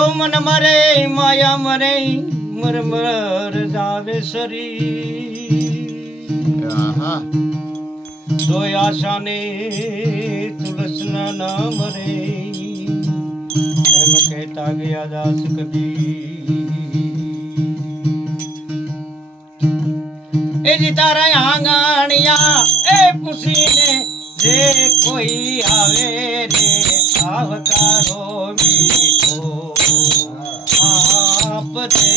मन मरे माया मरे मर मर जावे सरी सोया शाने तुलसना ना मरे एम कहता गया दास कबीर ए जी तारा आंगणिया ए पुसीने जे कोई आवे रे आवकारो मीठो आप दे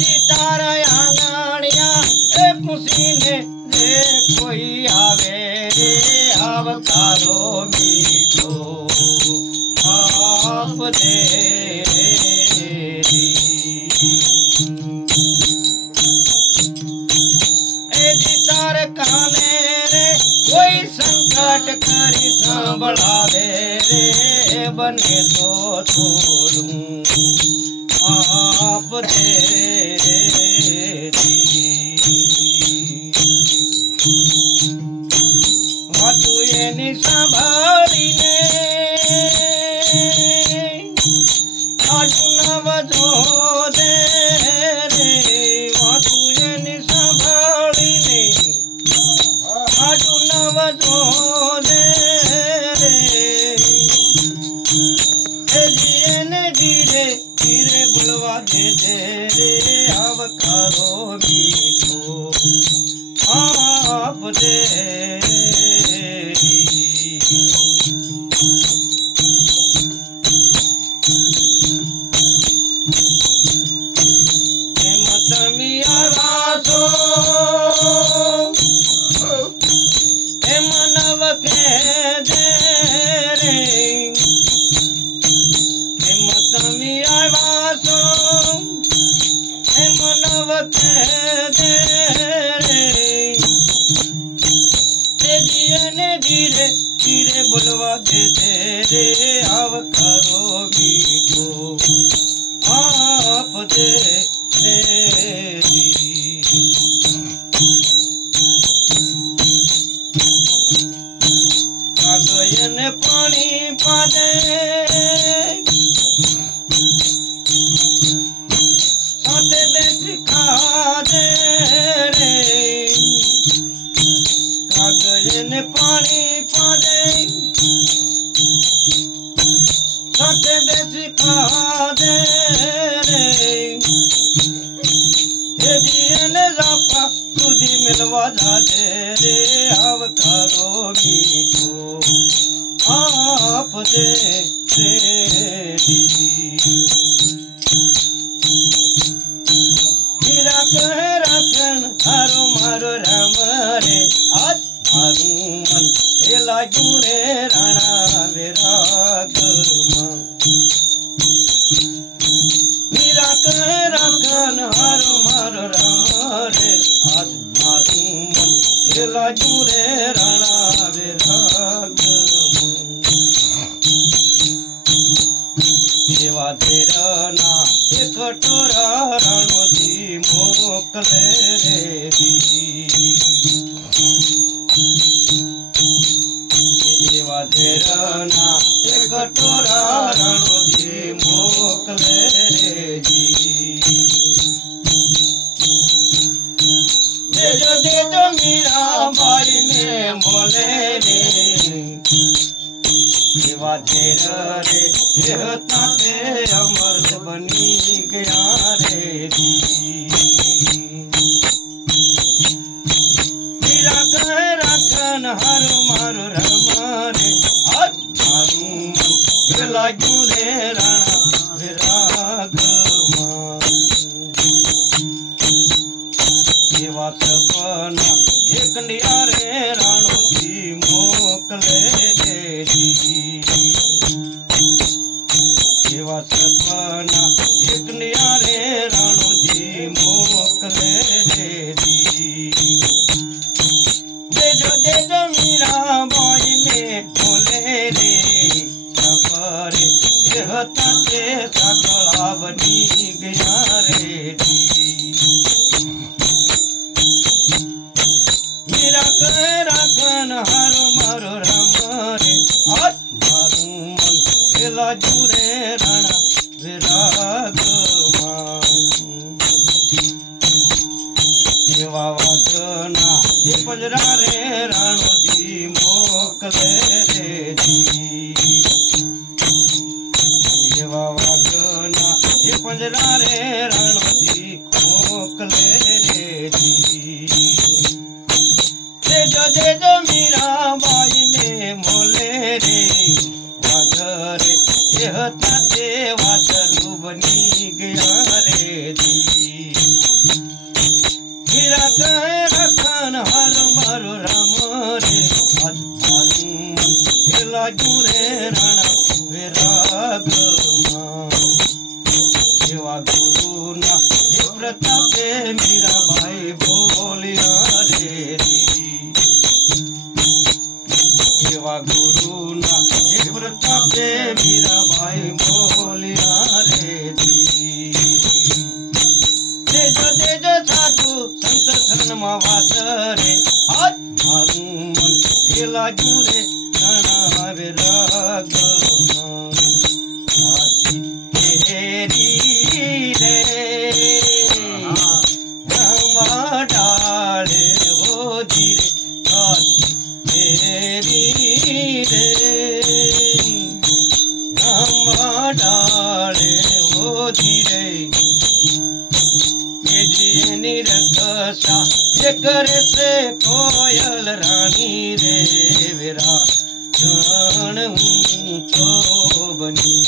जी तारा आंगणिया ए पुसीने जे कोई आवे रे आवकारो मीठो आप दे तार काने रे कोई संकट करी संभलावे रे बने तो छोड़ूं आप दे तू ये नि संभाली ने आजू न बजो दे रे तू ये नि संभाली ने आजू न बजो दे रे ने धीरे धीरे बुलवा दे रे आवकारो मीठो आप दे धीरे धीरे बुलवा दे रे आवकारो मीठो आप दे कागयन पानी पा दे साथे बेच खा दे रे कागयन पानी पा दे साथे बेच खा दे रे दियन जापा सुधी मिलवा जा दे रे आवकारो मीठो आप दे राखण हारो मारो राम रे आज मारू मन ए लागू रे राणा विराग राखण हारो मारो राम रे आज मारू मन ए लागू रे राणा विराग देवा तेरना एक टोरा रणोदी मोकले रे देवा तेरना एक टोरा रणोदी मोकले रे देजो मीरा बाई ने बोले रे देवा तेरा रे ताते अमर बनी गया रे राखन हर मार रमारे आज मारू मन लागू रे राणा विराग देवा सपना एक रे राणो जी मोकले रे देवा सपना एक रे राणो जी मोकले रे देजो मीरा बाई ने बोले रे सपरे ताते सकला बनी गया रे मीरा राखण રખન હારો મારો રામ રે આજ મારું મન ખેલાજુ રે રાણા વિરાગમાં એવા વાગના એ પંજરા રે રાણોજી મોકલે રે જી એવા વાગના એ પંજરા રે રાણોજી મોકલે રે જી દેજો દેજો મીરાબાઈ ને મોલે રે વાઘરે એ હતા તે વાતરું બની ગયા રે જી મીરા કહે રખન હાર મારો રામ રે આજ મારું મન ખેલાજુ રે રાણા વિરાગમાં એવા ગુરુના એ પ્રતાપે મીરાબાઈ બોલ્યા રે એવા ગુરુના એ પ્રતાપે મીરાબાઈ બોલ્યા રે દેજો દેજો સાધુ સંત શરણમાં વાત રે આજ મારું મન ખેલાજુ રે રાણા વિરાગમાં કાશી કેરી રે રામા ડાળે હોધી રે કાશી કેરી રે રામા ડાળે હોધી રે જેની રક્ષા એ કરે છે કોયલ રાણી રે વિરા હું તો બની